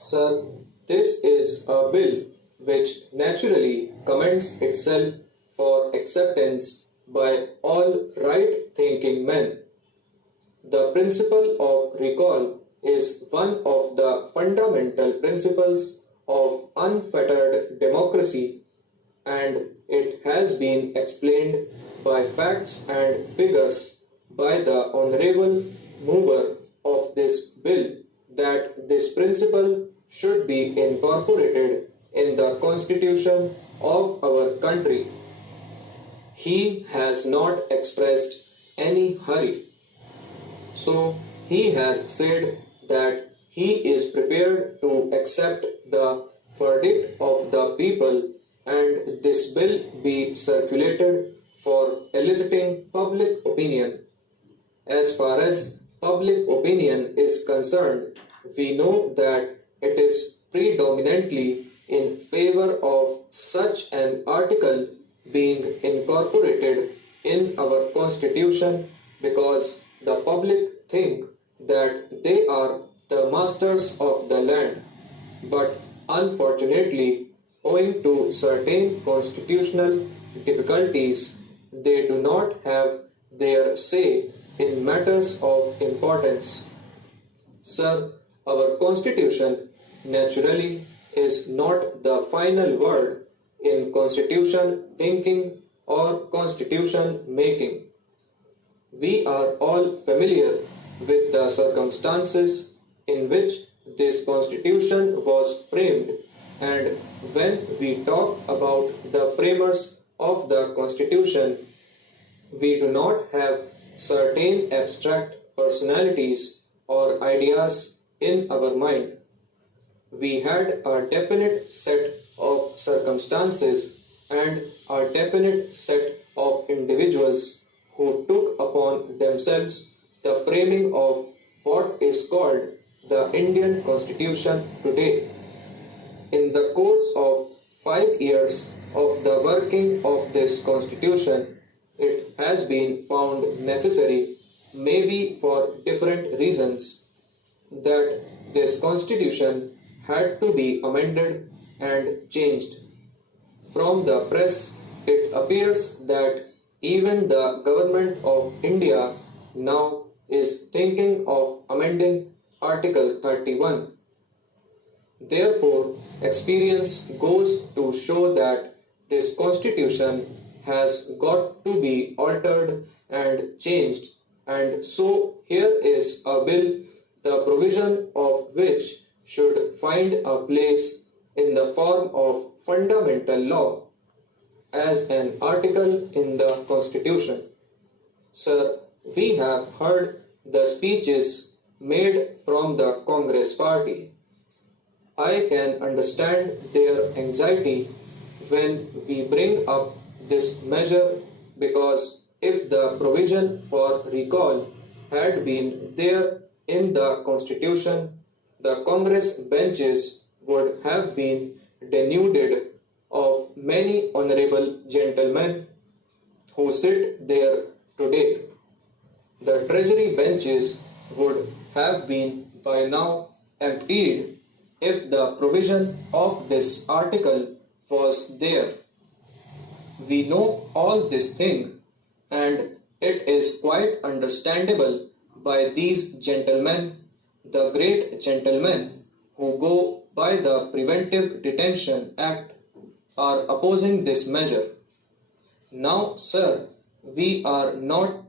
Sir, this is a bill which naturally commends itself for acceptance by all right thinking men. The principle of recall is one of the fundamental principles of unfettered democracy, and it has been explained by facts and figures by the honorable mover of this bill that this principle should be incorporated in the constitution of our country. He has not expressed any hurry, so he has said that he is prepared to accept the verdict of the people and this bill be circulated for eliciting public opinion. As far as public opinion is concerned, we know that it is predominantly in favor of such an article being incorporated in our constitution because the public think that they are the masters of the land. But unfortunately, owing to certain constitutional difficulties, they do not have their say in matters of importance. Sir, our constitution naturally is not the final word in constitution thinking or constitution making. We are all familiar with the circumstances in which this constitution was framed, and when we talk about the framers of the constitution, we do not have certain abstract personalities or ideas in our mind. We had a definite set of circumstances and a definite set of individuals who took upon themselves the framing of what is called the Indian Constitution today. In the course of 5 years of the working of this Constitution, it has been found necessary, maybe for different reasons, that this Constitution had to be amended and changed. From the press, it appears that even the government of India now is thinking of amending Article 31. Therefore, experience goes to show that this constitution has got to be altered and changed, and so here is a bill, the provision of which should find a place in the form of fundamental law as an article in the constitution. Sir, we have heard the speeches made from the Congress party. I can understand their anxiety when we bring up this measure because if the provision for recall had been there in the constitution, the Congress benches would have been denuded of many honorable gentlemen who sit there today. The treasury benches would have been by now emptied if the provision of this article was there. We know all this thing, and it is quite understandable by these gentlemen, the great gentlemen who go by the Preventive Detention Act, are opposing this measure. Now, sir, we are not